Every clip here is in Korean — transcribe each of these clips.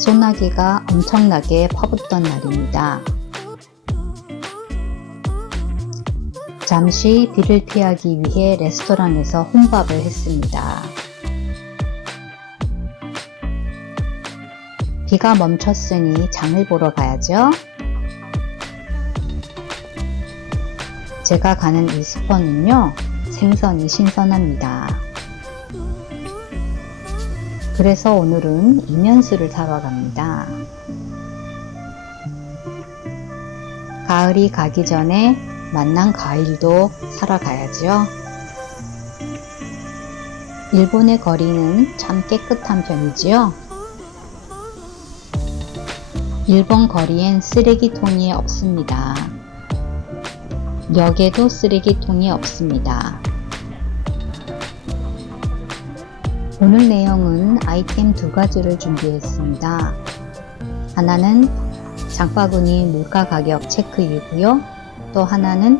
소나기가 엄청나게 퍼붓던 날입니다. 잠시 비를 피하기 위해 레스토랑에서 혼밥을 했습니다. 비가 멈췄으니 장을 보러 가야죠. 제가 가는 이 슈퍼는요, 생선이 신선합니다. 그래서 오늘은 이면수를 사러 갑니다. 가을이 가기 전에 만난 과일도 사러 가야죠. 일본의 거리는 참 깨끗한 편이지요. 일본 거리엔 쓰레기통이 없습니다. 역에도 쓰레기통이 없습니다. 오늘 내용은 아이템 두 가지를 준비했습니다. 하나는 장바구니 물가 가격 체크이고요. 또 하나는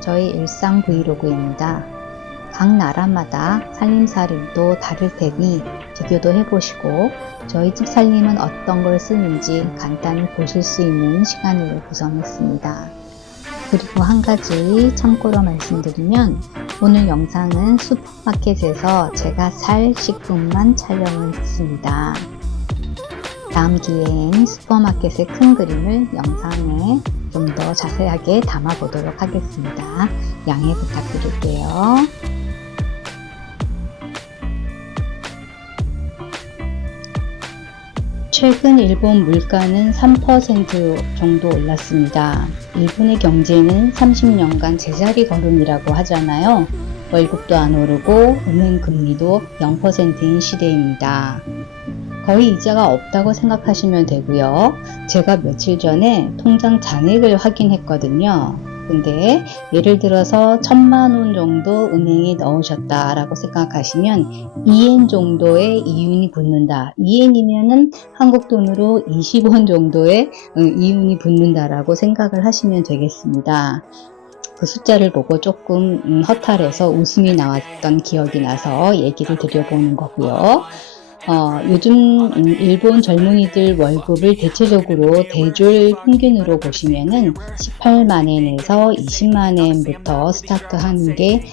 저희 일상 브이로그입니다. 각 나라마다 살림살이도 다를 테니 비교도 해보시고 저희 집 살림은 어떤 걸 쓰는지 간단히 보실 수 있는 시간으로 구성했습니다. 그리고 한 가지 참고로 말씀드리면 오늘 영상은 슈퍼마켓에서 제가 살 식품만 촬영을 했습니다. 다음 기회엔 슈퍼마켓의 큰 그림을 영상에 좀 더 자세하게 담아보도록 하겠습니다. 양해 부탁드릴게요. 최근 일본 물가는 3% 정도 올랐습니다. 일본의 경제는 30년간 제자리 걸음이라고 하잖아요. 월급도 안 오르고 은행 금리도 0%인 시대입니다. 거의 이자가 없다고 생각하시면 되고요. 제가 며칠 전에 통장 잔액을 확인했거든요. 근데 예를 들어서 1000만원 정도 은행에 넣으셨다라고 생각하시면 2엔 정도의 이윤이 붙는다. 2엔이면은 한국 돈으로 20원 정도의 이윤이 붙는다라고 생각을 하시면 되겠습니다. 그 숫자를 보고 조금 허탈해서 웃음이 나왔던 기억이 나서 얘기를 드려보는 거고요. 요즘 일본 젊은이들 월급을 대체적으로 대졸 평균으로 보시면은 18만엔에서 20만엔부터 스타트하는 게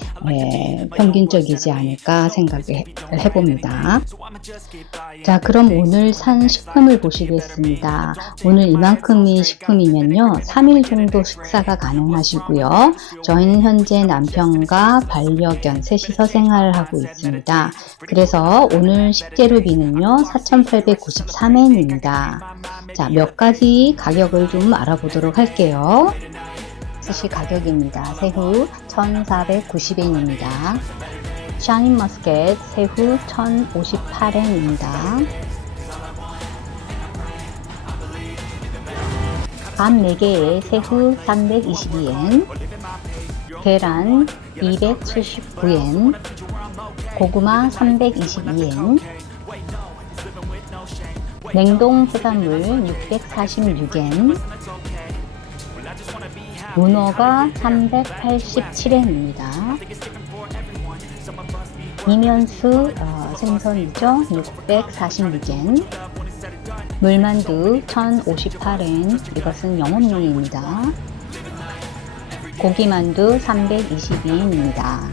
평균적이지 않을까 생각을 해봅니다. 자, 그럼 오늘 산 식품을 보시겠습니다. 오늘 이만큼의 식품이면요 3일 정도 식사가 가능하시고요. 저희는 현재 남편과 반려견 셋이서 생활을 하고 있습니다. 그래서 오늘 식재료비는요 4,893엔입니다. 자, 몇 가지 가격을 좀 알아보도록 할게요. 스시 가격입니다. 새우 1,490엔입니다. 샤인머스켓 새우 1,058엔입니다. 감 4개에 새우 322엔, 계란 279엔, 고구마 322엔, 냉동 해산물 646엔, 문어가 387엔입니다. 이면수 생선이죠. 646엔, 물만두 1058엔, 이것은 영업용입니다. 고기만두 322엔입니다.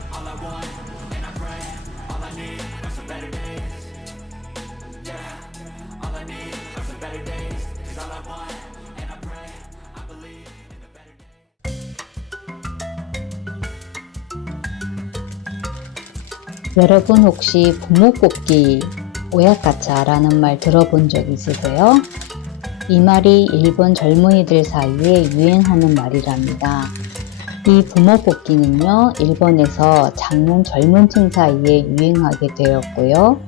여러분 혹시 부모뽑기 오야카차라는 말 들어본 적 있으세요? 이 말이 일본 젊은이들 사이에 유행하는 말이랍니다. 이 부모뽑기는요, 일본에서 작년 젊은 층 사이에 유행하게 되었고요.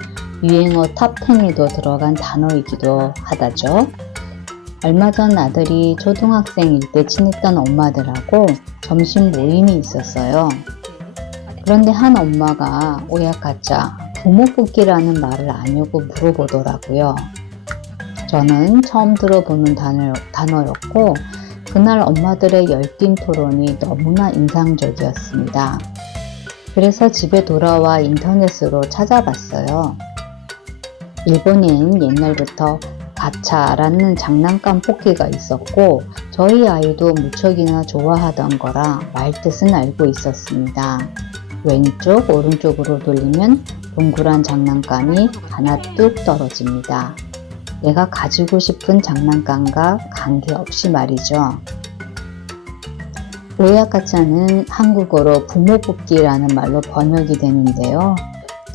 유행어 탑10에도 들어간 단어이기도 하다죠. 얼마 전 아들이 초등학생일 때 친했던 엄마들하고 점심 모임이 있었어요. 그런데 한 엄마가 오야카차, 부모뽑기라는 말을 아냐고 물어보더라고요. 저는 처음 들어보는 단어였고 그날 엄마들의 열띤 토론이 너무나 인상적이었습니다. 그래서 집에 돌아와 인터넷으로 찾아봤어요. 일본엔 옛날부터 가차라는 장난감 뽑기가 있었고 저희 아이도 무척이나 좋아하던 거라 말뜻은 알고 있었습니다. 왼쪽 오른쪽으로 돌리면 동그란 장난감이 하나 뚝 떨어집니다. 내가 가지고 싶은 장난감과 관계없이 말이죠. 오야가차는 한국어로 부모 뽑기라는 말로 번역이 되는데요.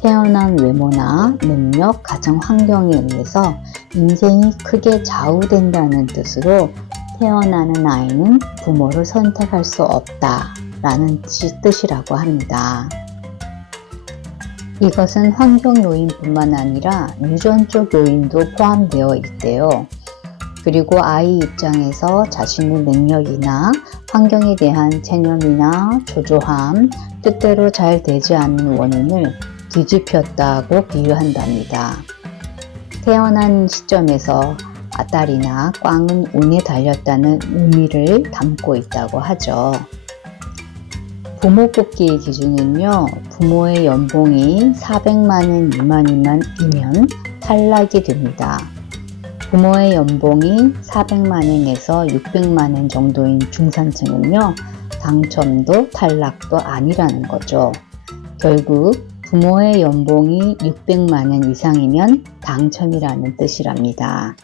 태어난 외모나 능력, 가정 환경에 의해서 인생이 크게 좌우된다는 뜻으로 태어나는 아이는 부모를 선택할 수 없다라는 뜻이라고 합니다. 이것은 환경 요인뿐만 아니라 유전적 요인도 포함되어 있대요. 그리고 아이 입장에서 자신의 능력이나 환경에 대한 체념이나 초조함, 뜻대로 잘 되지 않는 원인을 뒤집혔다고 비유한답니다. 태어난 시점에서 딸이나 꽝은 운에 달렸다는 의미를 담고 있다고 하죠. 부모 뽑기의 기준은요, 부모의 연봉이 400만원 미만이면 탈락이 됩니다. 부모의 연봉이 400만원에서 600만원 정도인 중산층은요, 당첨도 탈락도 아니라는 거죠. 결국 부모의 연봉이 600만원 이상이면 당첨이라는 뜻이랍니다.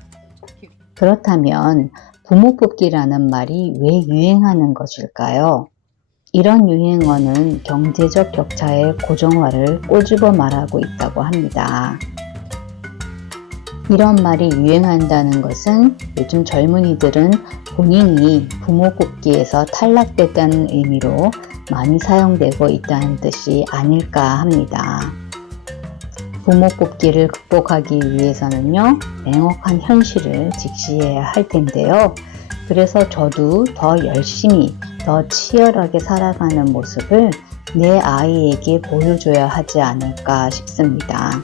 그렇다면 부모 뽑기라는 말이 왜 유행하는 것일까요? 이런 유행어는 경제적 격차의 고정화를 꼬집어 말하고 있다고 합니다. 이런 말이 유행한다는 것은 요즘 젊은이들은 본인이 부모 뽑기에서 탈락됐다는 의미로 많이 사용되고 있다는 뜻이 아닐까 합니다. 부모 뽑기를 극복하기 위해서는요, 냉혹한 현실을 직시해야 할 텐데요. 그래서 저도 더 열심히, 더 치열하게 살아가는 모습을 내 아이에게 보여줘야 하지 않을까 싶습니다.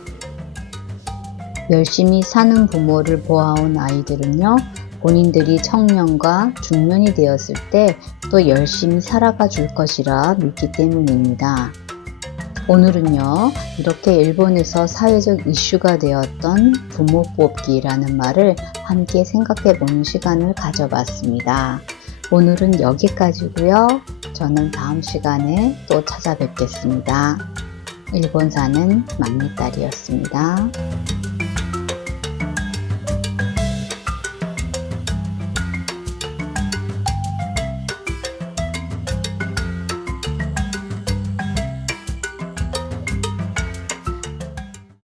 열심히 사는 부모를 보아온 아이들은요, 본인들이 청년과 중년이 되었을 때 또 열심히 살아가 줄 것이라 믿기 때문입니다. 오늘은요, 이렇게 일본에서 사회적 이슈가 되었던 부모 뽑기라는 말을 함께 생각해 보는 시간을 가져봤습니다. 오늘은 여기까지고요. 저는 다음 시간에 또 찾아뵙겠습니다. 일본 사는 막내딸이었습니다.